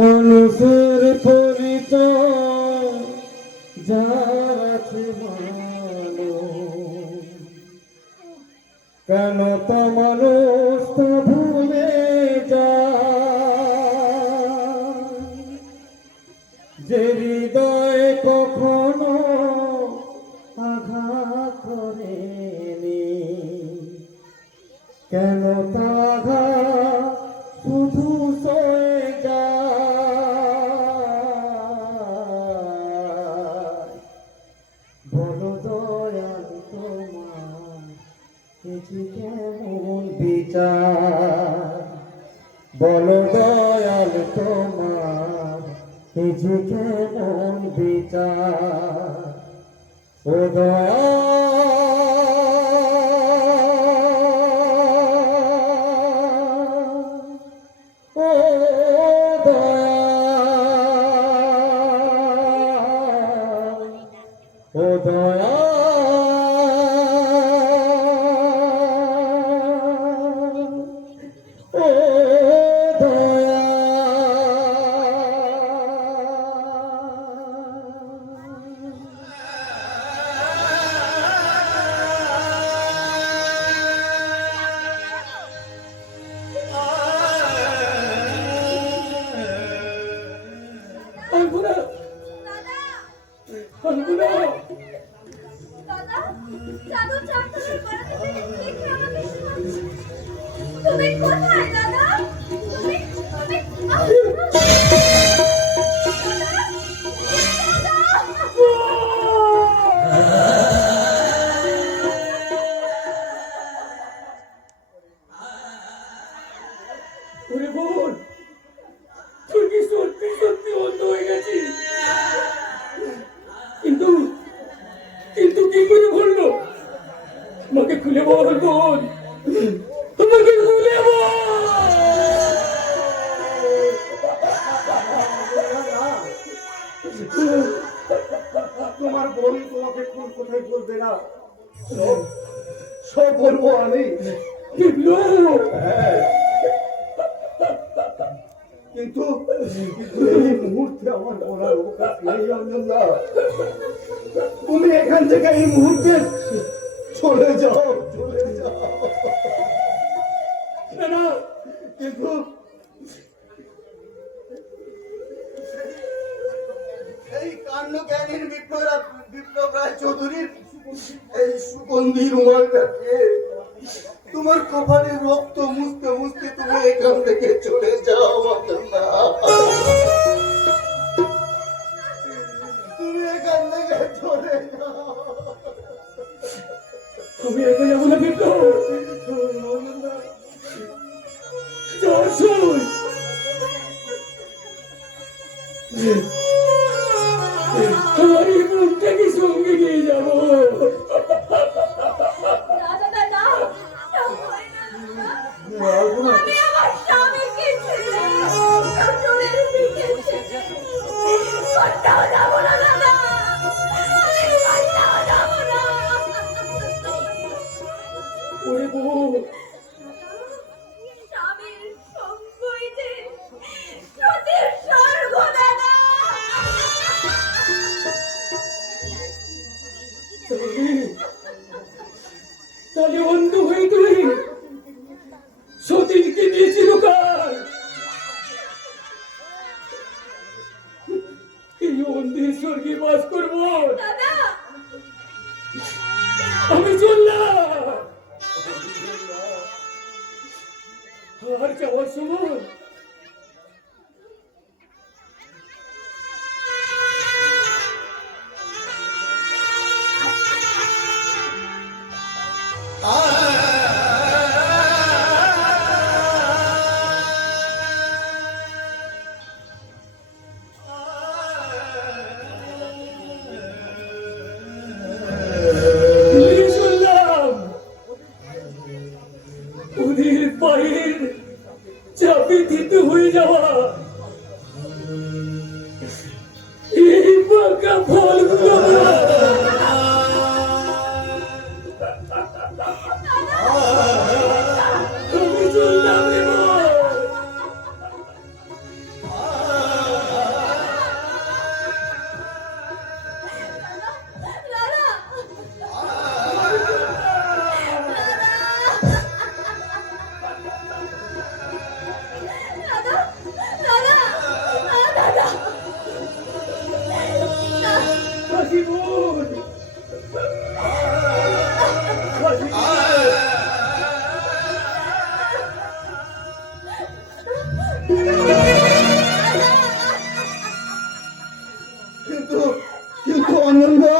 মানুষের পরিচয় যার আছে মানুষ, কেন তো মানুষ তো ভুলে যায়, যে হৃদয়ে কখনো আঘাত করেনি, কেন তা আঘাত শুধু সয়ে যায়। বড় দয়াল বিচার বলো দয়াল তোমার এ যে কেমন বিচার ও দয়া ও দয়া ও দয়া ও আলপনা দাদা আলপনা দাদা চাদর চারতলার বারান্দা থেকে দেখে আমাকে শোনাচ্ছে। তুমি কোথায় দাদা? তুমি তুমি ওরে বোন তুই কি সত্যি সত্যি অন্ধ হয়ে গেছিস কিন্তু কিন্তু কি করে বললো আমাকে খুলে বল বোন আমাকে খুলে বল তোমার বোন তোমাকে কোন কোথায় বলবে না সব বলবো আমি বিপ্লব কিন্তু এই মুহূর্তে আমার বলার অবকাশ নেই অঞ্জনদা তুমি এখান থেকে এই মুহূর্তে চলে যাও না না কিন্তু এই কাণ্ডজ্ঞানীর বিপ্লব রায় চৌধুরীর এই সুগন্ধি রুমালটাকে তোমার কপালে রক্ত মুছতে মুছতে তুমি এখান থেকে চলে যাও অঞ্জনদা তুমি এখান থেকে চলে যাও আমি একা যাবো না বিপ্লব অঞ্জনদা চল শোন আমার এই বোনটাকে সঙ্গে নিয়ে যাবো দাদা দাদা ভয় না দাদা। আমি আমার স্বামীকে ছেড়ে শ্বশুরের পিঠে ছেড়ে কোথাও যাবো না দাদা। আমি কোথাও যাবো না। ওরে বোন স্বামীর সঙ্গই যে সতীর স্বর্গ দাদা। তাহলে অন্ধ হয়ে তুই সতীনকে দিয়েছিল কার এই অন্ধের স্বর্গে বাস করবো দাদা আমি চললাম আর যাওয়ার সময় শুনলাম ওদের পায়ের চাপে দিতে হয়ে যাওয়া এই পাকা ফলগুলো আমি চললাম রে মা। দাদা দাদা দাদা দাদা হাসি বোন হাসি কিন্তু কিন্তু অনন্যা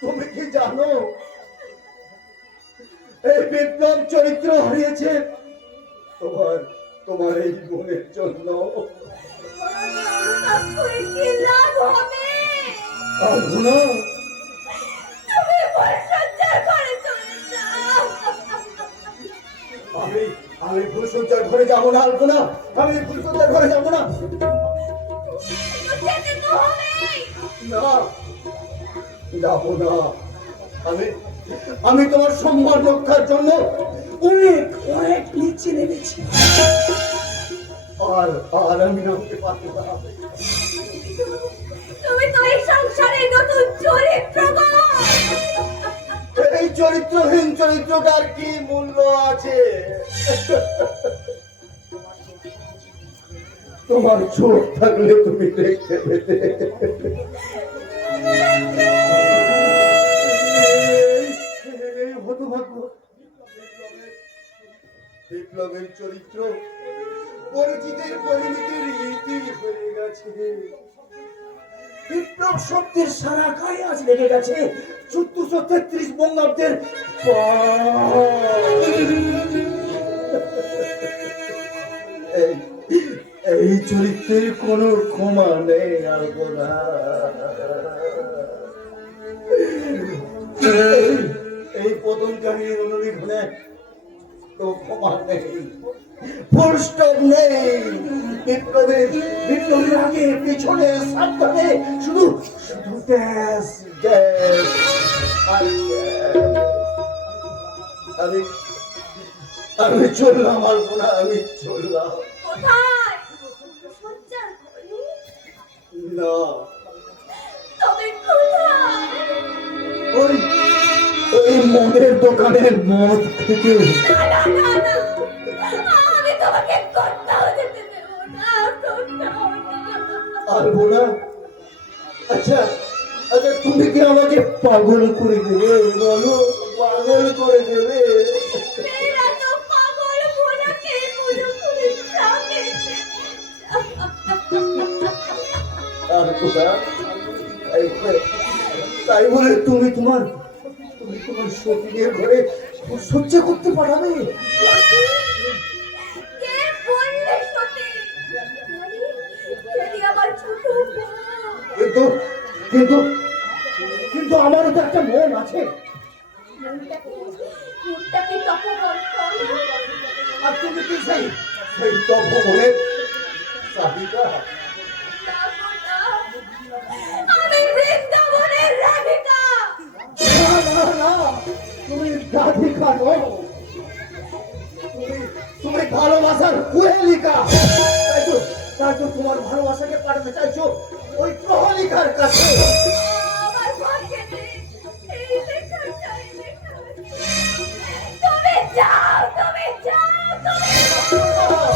তুমি কি জানো এই বিপ্লব চরিত্র হারিয়েছে তোমার তোমার এই বোনের জন্য। অনুতাপ করে কি লাভ হবে? আর গুনা তুমি পরিচর্যার ঘরে চলে যাও। আমি আমি ফুলসজ্জার ঘরে যাবো না, আলপনা, আমি ফুলসজ্জার ঘরে যাবো না। যেতে তো হবেই। না, যাবো না। আমি আমি তোমার সম্মান রক্ষার জন্য অনেক অনেক নিচে নেমেছি, আর আর আমি নামতে পারবো না। তুমি তো এই সংসারে নতুন চরিত্র গো। এই চরিত্রহীন চরিত্রটার কি মূল্য আছে? তোমার চোখ থাকলে তুমি দেখতে পেতে। হতভাগ্য বিপ্লবের চরিত্র পরিচিতের পরিমিতির রীতি হয়ে গেছে। বিপ্লব শব্দের সারা গায়ে আজ লেগে গেছে 1433 বঙ্গাব্দের এই চরিত্রের কোনো ক্ষমা নেই, আলপনা। এই প্রথম কাহিনীর অনুলিখনে তো ক্ষমা নেই, ফুল স্টপ নেই। বিপ্লবের আগে পিছনে সাবধানে শুধু শুধু গ্যাস গ্যাস আর আমি আমি চললাম, আলপনা, আমি চললাম। কোথায়? সজ্জার ঘরে? না, তবে কোথায়? ওই ওই মদের দোকানের মদ থেকে। না, না, না, না। আমি তোমাকে কোথাও যেতে দেবো না, কোথাও না। আলপনা, আচ্ছা আচ্ছা, তুমি কি আমাকে পাগল করে দেবে? বলো, পাগল করে দেবে? মেয়েরা তো পাগল ভোলাকে পুরোপুরি ঠকেছে। আলপনা, তাই বলে তুমি তোমার সতীনের ঘরে সহ্য করতে পারবে? কে বললে সতী? যদি আমার ছোট বোন। কিন্তু কিন্তু কিন্তু আমারও তো একটা মন আছে, মনটাকে তপবর করো। আর তুমি কি সেই সেই তপবনের চাবিকা? আমি বৃন্দাবনের রাধিকা। না না না, তুমি রাধিকা নও, তুমি ভালোবাসার কুহেলিকা। তাই তো তোমার ভালোবাসাকে পাঠাতে চাইছো ওই প্রহলিকার কাছে। আমার ভাগ্যে নেই এই লেখা, চাই লেখা। তুমি যাও, তুমি যাও, তুমি যাও।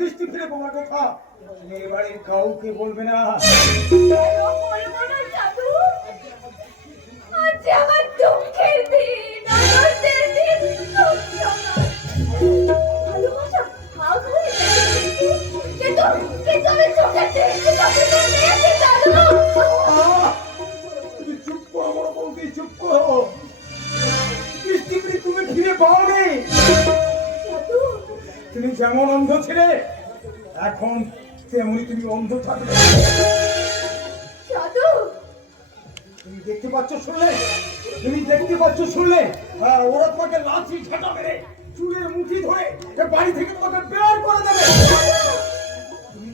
দৃষ্টি ফিরে তোমার কথা তুমি এবারে কাউকে বলবে না। কেন বলবো না জাদু? আজ আমার দুঃখের দিন, আনন্দের দিন, ভালোবাসা ভাগ হয়ে গেছে কিন্তু আমি চোখে দেখতে পাচ্ছি না মেয়েকে জাদু। তুমি চুপ করো বড় বৌদি, চুপ করো। দৃষ্টি ফিরে তুমি ফিরে পাওনি। জাদু, তুমি যেমন অন্ধ ছিলে এখন তেমনি তুমি অন্ধ থাকবে। জাদু, তুমি দেখতে পাচ্ছ শুনলে, তুমি দেখতে পাচ্ছ শুনলে, ওরা তোমাকে লাঠি ঝাঁটা মেরে চুলের মুঠি ধরে এ বাড়ি থেকে তোমাকে বের করে দেবে। তুমি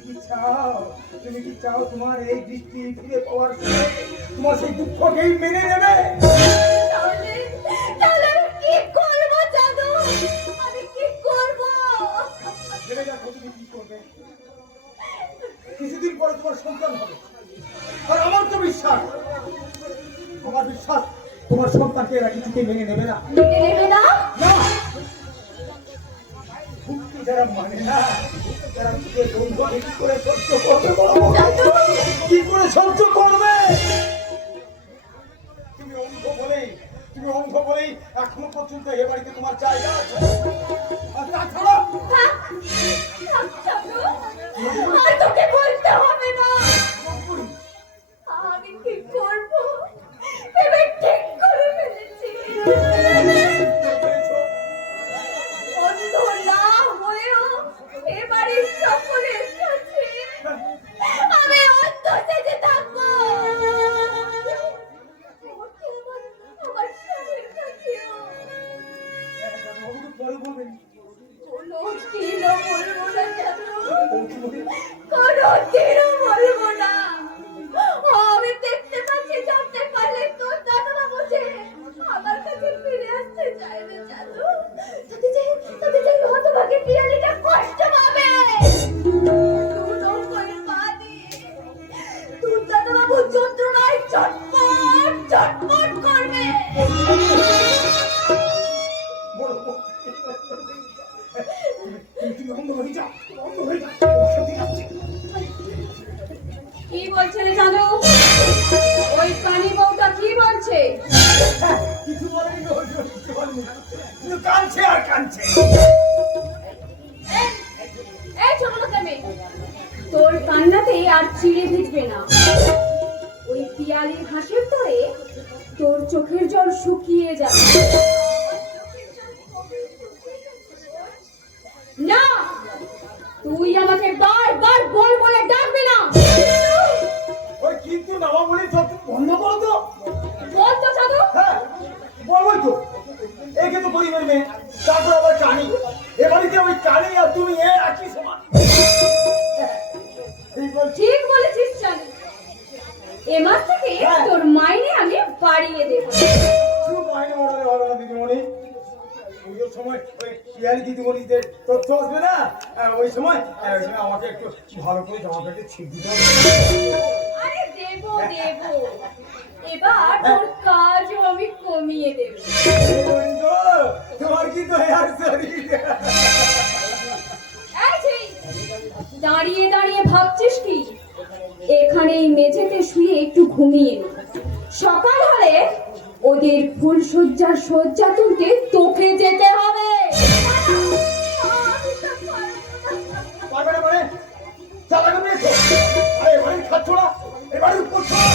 কি চাও তোমার এই দৃষ্টি ফিরে পাওয়ার পরে তোমার সেই দুঃখকেই মেনে নেবে? তাহলে আমি কি করবো জাদু? আমি কি করবো? ভেবে দেখো তুমি কি করবে। কিছুদিন পরে তোমার সন্তান হবে, আর আমার তো বিশ্বাস, আমার বিশ্বাস তোমার সন্তানকে এরা কিছুতে মেনে নেবে না। মেনে নেবে না? না, ভক্তি যারা মানে না, তারা নিজে বন্ধু কি করে সহ্য করবে বলো? জাদু, কি করে সহ্য করবে? তুমি অন্ধ বলেই এখনো পর্যন্ত এ বাড়িতে তোমার জায়গা আছে। আর তাছাড়া থাক, থাক জাদু, আর তোকে বলতে হবে না। আমি কি করবো এবার ঠিক করে ফেলেছি। অন্ধ না হয়েও এ বাড়ির সকলের কাছে আমি অন্ধ সেজে থাকবো। আমার স্বামীর কাছেও আমাকে পরে বলবেন। কোনোদিনও বলবো না জানো, কোনোদিনও বলবো না। আমি দেখতে পাচ্ছি জানতে পারলে তোর দাদা বুঝে আমার কাছে ফিরে আসতে চাইবে জানো। তাতে যাই হতভাগে পিয়ালিটা কষ্ট পাবে। তোর দাদা বাবু যন্ত্রণায় চটপট চটপট করবে। তুমি অন্ধ হয়ে যাও, অন্ধ হয়ে যাও। সত্যি যাচ্ছে। কি বলছে রে জানো? ওই কানি বউটা কি বলছে? কিছু বলেনি গো, কিছু বলেনি। কিন্তু কাঁদছে আর কাঁদছে। এই ছোট লোকের মেয়ে, তোর কান্নাতে আর চিড়ে ভিজবে না। ওই পিয়ালির হাসির তোরে তোর চোখের জল শুকিয়ে যাবে। না, তুই আমাকে বারবার বল বলে ডাকবি না। ওই কিন্তু নামা বলে সব বন্ধ করো তো। বল তো জাদু। হ্যাঁ, বলবোই তো। একে তো পরিবার মেয়ে, তারপর আবার কানি। এ বাড়িতে ওই কানি আর তুমি একই সমান। এই বলছি। ঠিক বলেছিস জানু। এ মাস থেকে তোর মাইনে আমি বাড়িয়ে দেবো। শুধু মাইনে বাড়ালে হবে না দিদিমণি। পুজোর সময় ওই পিয়ালি দিদিমণিদের তথ্য আসবে না, ওই সময় আমাকে একটু ভালো করে জামা প্যান্টে ছিট দিতে হবে। আরে দেবো দেবো, এবার তোর কাজও আমি কমিয়ে দেবো। তোমার কি তো হেয়ার সরি। এই যে, দাঁড়িয়ে দাঁড়িয়ে ভাবছিস কি? এখানেই মেঝেতে শুয়ে একটু ঘুমিয়ে নে। সকাল হলে ওদের ফুল সজ্জার সজ্জা তুলতে তোকে যেতে হবে। পারবে না মানে চালাকে পেয়েছো। আরে বাড়ি খাচ্ছ না, এ বাড়ি করছো না।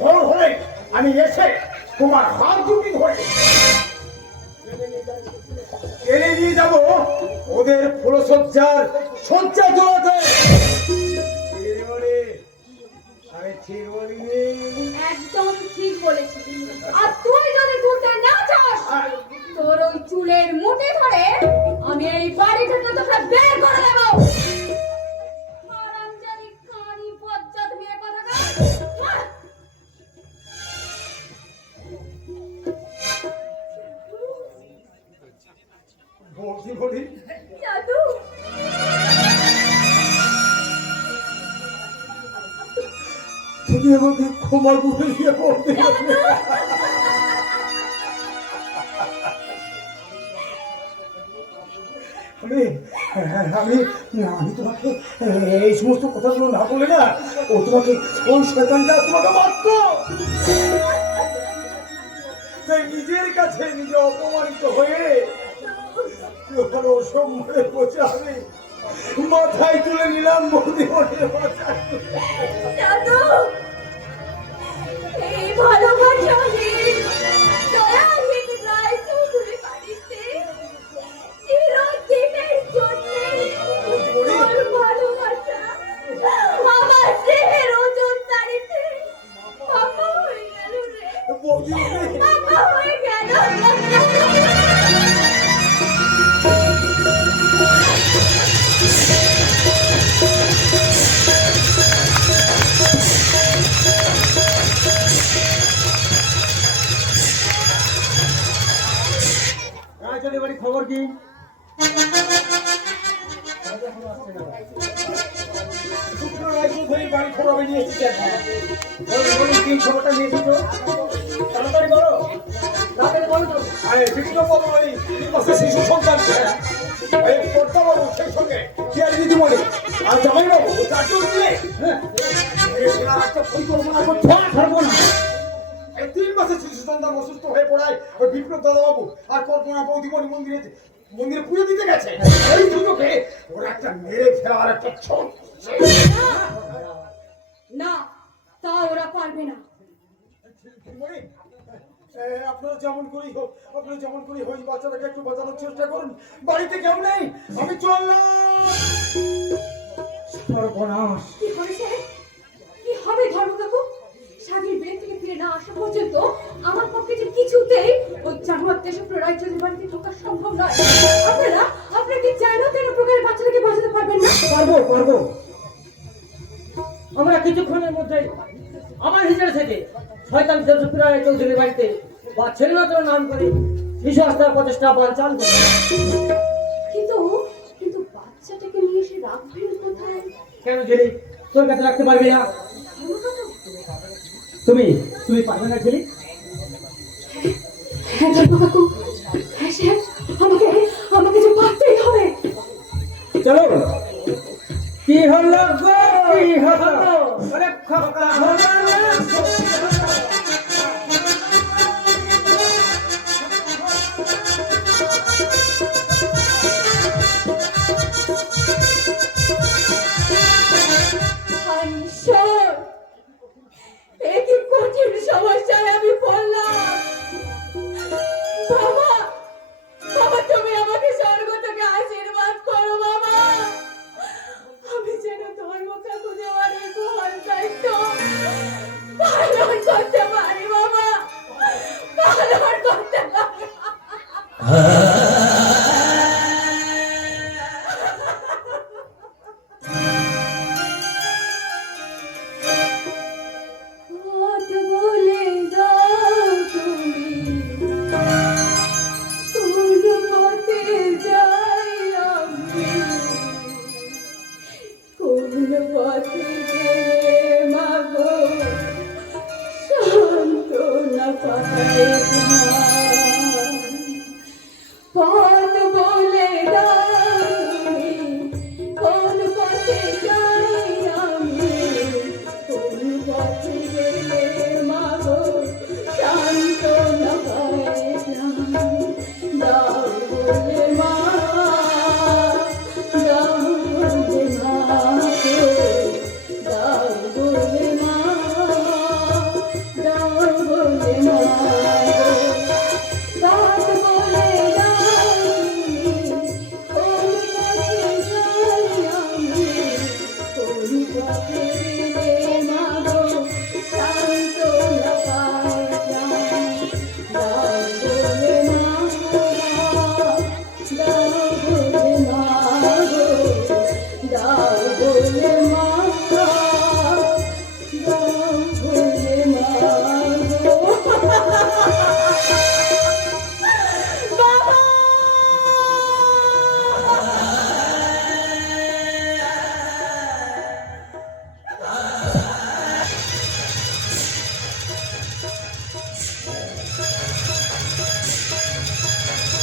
ভোর হলে আমি এসে তোমার হাত দুটি ধরে টেনে নিয়ে যাবো ওদের ফুলসজ্জার সজ্জা তোলাতে। আমি ঠিক বলিনি? একদম ঠিক বলেছিস। আর তুই যদি তুলতে না চাস, তোর ওই চুলের মুঠি ধরে আমি এই বাড়ি থেকে তোকে বের করে দেবো। হারামজাদি কানি বজ্জাত মেয়ে কোথাকার। বলছি বলি জাদু, তুমি আমাকে ক্ষমা করে দিয়ে বলতে জাদু। আমি হ্যাঁ, আমি আমি তোমাকে এই সমস্ত কথাগুলো না বলে না, ও তোমাকে ওই শয়তানটা তোমাকে মারত। তাই নিজের কাছে নিজে অপমানিত হয়ে ওখানে অসম্মানে বসে আমি মাথায় তুলে নিলাম বৌদিমণির মাথায়। দাদু, এই ভালোবাসাহীন দয়াহীন রায়চৌধুরী বাড়িতে চিরদিনের জন্যে তোর ভালোবাসা আমার দেহের ওজন তাড়িতে ফাঁকা হয়ে গেল রে, বৌদিমণি, ফাঁকা হয়ে গেল। রায়চৌধুরী বাড়ি খবর কি? শুক্র রায়চৌধুরীর বাড়ি খবর নিয়ে এসেছি এখন। বলুন, কি খবরটা নিয়ে এসেছো? তাড়াতাড়ি করো। তাড়াতাড়ি বলো তো। আরে বিষ্ণু বাবু বলি 3 মাসের শিশু সন্তান এই কর্তা বাবু সেই সঙ্গে কি আর দিদিমণি আর জামাই বাবু চারজন মিলে একটা পরিকল্পনা করছে। ছাড়বো না। এই 3 মাসের শিশু সন্তান অসুস্থ হয়ে পড়ায় ওই বিপ্লব দাদা বাবু আর কল্পনা বৌদিমণি মন্দিরে পুজো দিতে গেছে। এই সুযোগে ওরা একটা মেরে ফেলার একটা ছোট না, তা ওরা পারবে না। আপনারা যেমন করেই হোক, বাচ্চাটাকে একটু বাঁচানোর চেষ্টা করুন। বাড়িতে কেউ নেই, আমি চললাম। সর্বনাশ। কি হয়েছে? কি হবে ধর্মকাকু? স্বামীর বেদ থেকে ফিরে না আসা পর্যন্ত আমার পক্ষে যে কিছুতেই ওই জানুয়ার দেশপ্রিয় রায়চৌধুরীর বাড়িতে ঢোকা সম্ভব নয়। আপনারা কি যেন তেন প্রকারের বাচ্চাটাকে বাঁচাতে পারবেন না? পারবো। আমরা কিছুক্ষণের মধ্যে আমার হিসেবে থেকে শয়তান দেশপ্রিয় চৌধুরীর বাড়িতে বা ছেলেমাত্র নাম করে শিশু আস্থার প্রচেষ্টা বাঞ্চাল করব। কিন্তু বাচ্চাটাকে নিয়ে এসে রাখবেন কোথায়? কেন জেলি তোর কাছে রাখতে পারবি না? ধর্মকাকু, তুমি পারবে না জেলি? হ্যাঁ ধর্মকাকু, হ্যাঁ সাহেব, আমাকে যে পারতেই হবে। চলো। কি হলো গো? কি হলো? আরে খোকা হলো না।